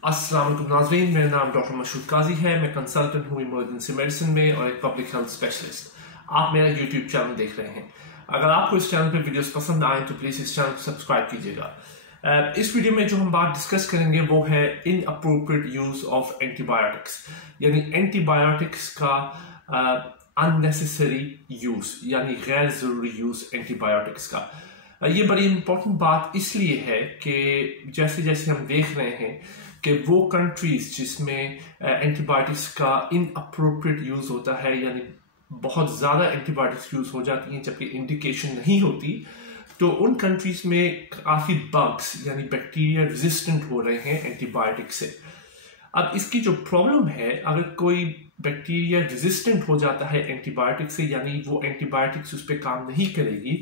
अस्सलाम वालेकुम नाज़रीन, मेरा नाम डॉक्टर मशहूद काजी है। मैं कंसल्टेंट हूँ इमरजेंसी मेडिसिन में और एक पब्लिक हेल्थ स्पेशलिस्ट। आप मेरा यूट्यूब चैनल देख रहे हैं। अगर आपको इस चैनल पे वीडियोस पसंद आए तो प्लीज़ इस चैनल को सब्सक्राइब कीजिएगा। इस वीडियो में जो हम बात डिस्कस करेंगे वो है इनअप्रोप्रिएट यूज ऑफ एंटीबायोटिक्स, यानी एंटीबायोटिक्स का अननेसेसरी यूज, यानी गैर जरूरी यूज एंटीबायोटिक्स का। ये बड़ी इंपॉर्टेंट बात इसलिए है कि जैसे जैसे हम देख रहे हैं कि वो कंट्रीज जिसमें एंटीबायोटिक्स का इनअप्रोप्रिएट यूज होता है, यानी बहुत ज़्यादा एंटीबायोटिक्स यूज हो जाती हैं जबकि इंडिकेशन नहीं होती, तो उन कंट्रीज में काफ़ी बग्स यानी बैक्टीरिया रेजिस्टेंट हो रहे हैं एंटीबायोटिक से। अब इसकी जो प्रॉब्लम है, अगर कोई बैक्टीरिया रेजिस्टेंट हो जाता है एंटीबायोटिक से, यानी वो एंटीबायोटिक्स उस पर काम नहीं करेगी,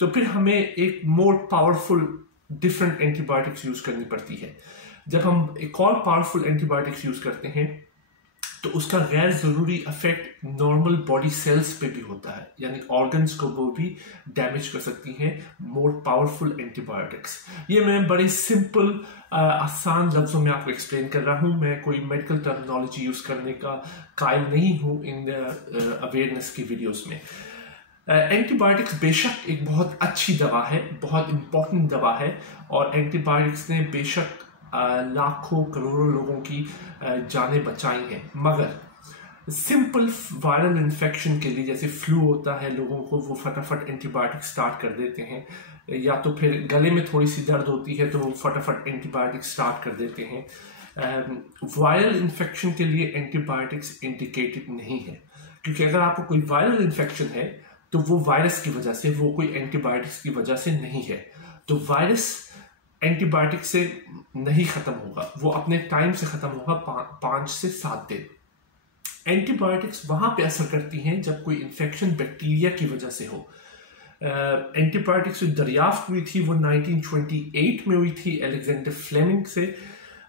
तो फिर हमें एक more powerful different antibiotics use करनी पड़ती है। जब हम एक और पावरफुल एंटीबायोटिक्स यूज करते हैं तो उसका गैर जरूरी इफेक्ट नॉर्मल बॉडी सेल्स पे भी होता है, यानी ऑर्गन्स को वो भी डैमेज कर सकती हैं मोर पावरफुल एंटीबायोटिक्स। ये मैं बड़े सिंपल आसान लफ्जों में आपको एक्सप्लेन कर रहा हूं। मैं कोई मेडिकल टर्मिनोलॉजी यूज करने का कायल नहीं हूं इन अवेयरनेस की वीडियोस में। एंटीबायोटिक्स बेशक एक बहुत अच्छी दवा है, बहुत इंपॉर्टेंट दवा है, और एंटीबायोटिक्स ने बेशक लाखों करोड़ों लोगों की जानें बचाई हैं, मगर सिंपल वायरल इन्फेक्शन के लिए, जैसे फ्लू होता है लोगों को, वो फटाफट एंटीबायोटिक स्टार्ट कर देते हैं, या तो फिर गले में थोड़ी सी दर्द होती है तो वो फटाफट एंटीबायोटिक स्टार्ट कर देते हैं। वायरल इन्फेक्शन के लिए एंटीबायोटिक्स इंडिकेटेड नहीं है, क्योंकि अगर आपको कोई वायरल इन्फेक्शन है तो वो वायरस की वजह से, वो कोई एंटीबायोटिक्स की वजह से नहीं है। तो वायरस एंटीबायोटिक से नहीं खत्म होगा, वो अपने टाइम से खत्म होगा 5 से 7 दिन। एंटीबायोटिक्स वहां पे असर करती हैं जब कोई इन्फेक्शन बैक्टीरिया की वजह से हो। एंटीबायोटिक्स जो दरियाफ्त हुई थी वो 1928 में हुई थी अलेक्जेंडर फ्लेमिंग से,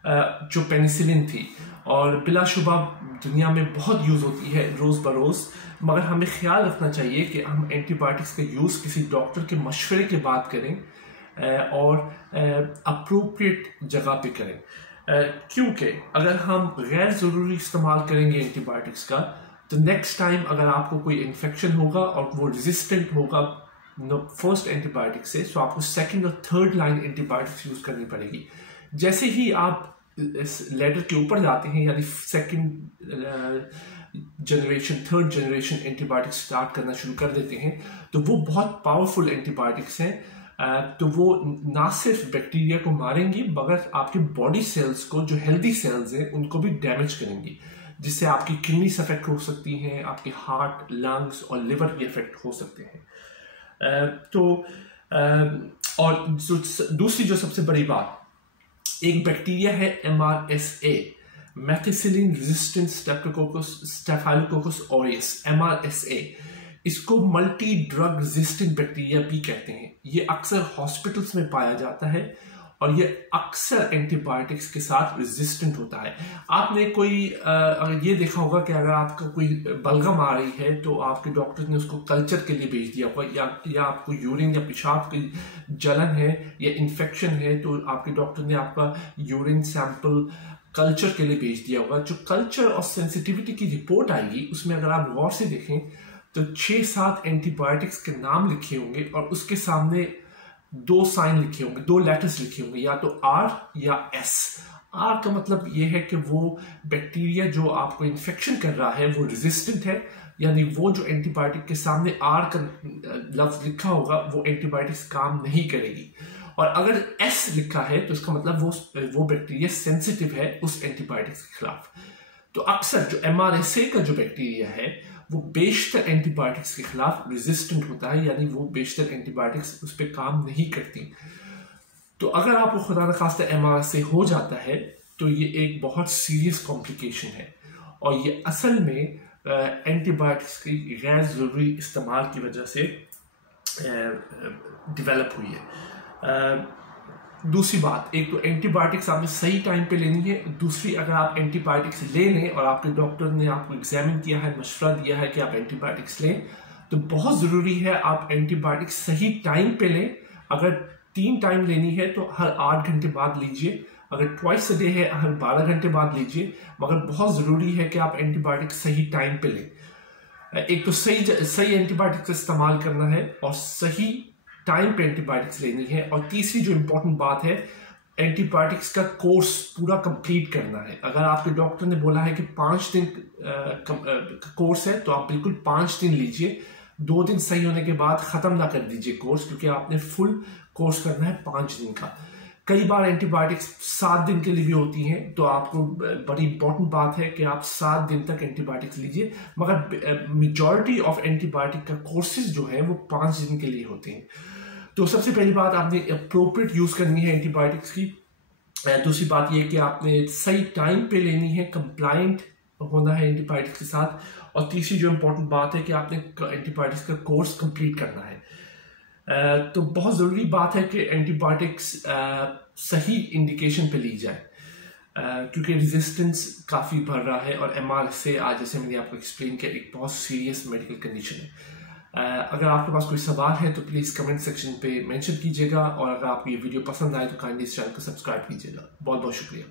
जो पेनिसिलिन थी, और बिलाशुबा दुनिया में बहुत यूज होती है रोज बरोज। मगर हमें ख्याल रखना चाहिए कि हम एंटीबायोटिक्स का यूज किसी डॉक्टर के मशवरे के बाद करें और अप्रोप्रिएट जगह पे करें, क्योंकि अगर हम गैर ज़रूरी इस्तेमाल करेंगे एंटीबायोटिक्स का तो नेक्स्ट टाइम अगर आपको कोई इन्फेक्शन होगा और वो रेजिस्टेंट होगा फर्स्ट एंटीबायोटिक से, तो आपको सेकंड और थर्ड लाइन एंटीबायोटिक्स यूज करनी पड़ेगी। जैसे ही आप इस लेडर के ऊपर जाते हैं, यानी second generation third generation antibiotics start करना शुरू कर देते हैं, तो वो बहुत पावरफुल एंटीबायोटिक्स हैं। तो वो ना सिर्फ बैक्टीरिया को मारेंगी मगर आपके बॉडी सेल्स को, जो हेल्दी सेल्स हैं, उनको भी डैमेज करेंगी, जिससे आपकी किडनीज अफेक्ट हो सकती हैं, आपके हार्ट, लंग्स और लिवर भी अफेक्ट हो सकते हैं। और दूसरी जो सबसे बड़ी बात, एक बैक्टीरिया है MRSA, methicillin resistant staphylococcus aureus, MRSA। इसको मल्टी ड्रग रेजिस्टेंट बैक्टीरिया भी कहते हैं। ये अक्सर हॉस्पिटल्स में पाया जाता है और ये अक्सर एंटीबायोटिक्स के साथ रेजिस्टेंट होता है। आपने कोई अगर ये देखा होगा कि अगर आपका कोई बलगम आ रही है तो आपके डॉक्टर ने उसको कल्चर के लिए भेज दिया होगा, या आपको यूरिन या पेशाब की जलन है या इन्फेक्शन है तो आपके डॉक्टर ने आपका यूरिन सैंपल कल्चर के लिए भेज दिया होगा। जो कल्चर और सेंसिटिविटी की रिपोर्ट आएगी उसमें अगर आप गौर से देखें तो 6-7 एंटीबायोटिक्स के नाम लिखे होंगे और उसके सामने 2 साइन लिखे होंगे, 2 लेटर्स लिखे होंगे, या तो R या S। R का मतलब ये है कि वो बैक्टीरिया जो आपको इन्फेक्शन कर रहा है वो रेजिस्टेंट है, यानी वो जो एंटीबायोटिक के सामने R का लफ्ज लिखा होगा वो एंटीबायोटिक्स काम नहीं करेगी। और अगर S लिखा है तो इसका मतलब वो बैक्टीरिया सेंसिटिव है उस एंटीबायोटिक्स के खिलाफ। तो अक्सर जो MRSA का जो बैक्टीरिया है वो बेशतर एंटीबायोटिक्स के खिलाफ रेजिस्टेंट होता है, यानी वो बेशतर एंटीबायोटिक्स उस पर काम नहीं करती। तो अगर आपको खुदा न खास्ता MRSA हो जाता है तो ये एक बहुत सीरियस कॉम्प्लिकेशन है, और ये असल में एंटीबायोटिक्स की गैर जरूरी इस्तेमाल की वजह से डेवलप हुई है। दूसरी बात, एक तो एंटीबायोटिक्स आपने सही टाइम पे लेनी है, दूसरी अगर आप एंटीबायोटिक्स ले लें और आपके डॉक्टर ने आपको एग्जामिन किया है, मशवरा दिया है कि आप एंटीबायोटिक्स लें, तो बहुत ज़रूरी है आप एंटीबायोटिक्स सही टाइम पे लें। अगर 3 टाइम लेनी है तो हर 8 घंटे बाद लीजिए, अगर ट्वाइस अ डे है, हर 12 घंटे बाद लीजिए, मगर बहुत ज़रूरी है कि आप एंटीबायोटिक सही टाइम पे लें। एक तो सही एंटीबायोटिक का इस्तेमाल करना है और सही टाइम पे एंटीबायोटिक्स लेनी है, और तीसरी जो इम्पोर्टेंट बात है, एंटीबायोटिक्स का कोर्स पूरा कंप्लीट करना है। अगर आपके डॉक्टर ने बोला है कि 5 दिन कोर्स है, तो आप बिल्कुल 5 दिन लीजिए। 2 दिन सही होने के बाद ख़त्म ना कर दीजिए कोर्स, क्योंकि आपने फुल कोर्स करना है 5 दिन का। कई बार एंटीबायोटिक्स 7 दिन के लिए भी होती हैं, तो आपको बड़ी इंपॉर्टेंट बात है कि आप 7 दिन तक एंटीबायोटिक्स लीजिए, मगर मेजॉरिटी ऑफ एंटीबायोटिक का कोर्सेज जो है वो 5 दिन के लिए होते हैं। तो सबसे पहली बात, आपने अप्रोप्रिएट यूज करनी है एंटीबायोटिक्स की। दूसरी बात यह कि आपने सही टाइम पे लेनी है, कंप्लाइंट होना है एंटीबायोटिक्स के साथ। और तीसरी जो इम्पोर्टेंट बात है कि आपने एंटीबायोटिक्स का कोर्स कंप्लीट करना है। तो बहुत ज़रूरी बात है कि एंटीबायोटिक्स सही इंडिकेशन पे ली जाए, क्योंकि रेजिस्टेंस काफ़ी बढ़ रहा है और MRSA आज, जैसे मैंने आपको एक्सप्लेन किया, एक बहुत सीरियस मेडिकल कंडीशन है। अगर आपके पास कोई सवाल है तो प्लीज़ कमेंट सेक्शन पे मेंशन कीजिएगा, और अगर आपको ये वीडियो पसंद आए तो काइंडली इस चैनल को सब्सक्राइब कीजिएगा। बहुत बहुत शुक्रिया।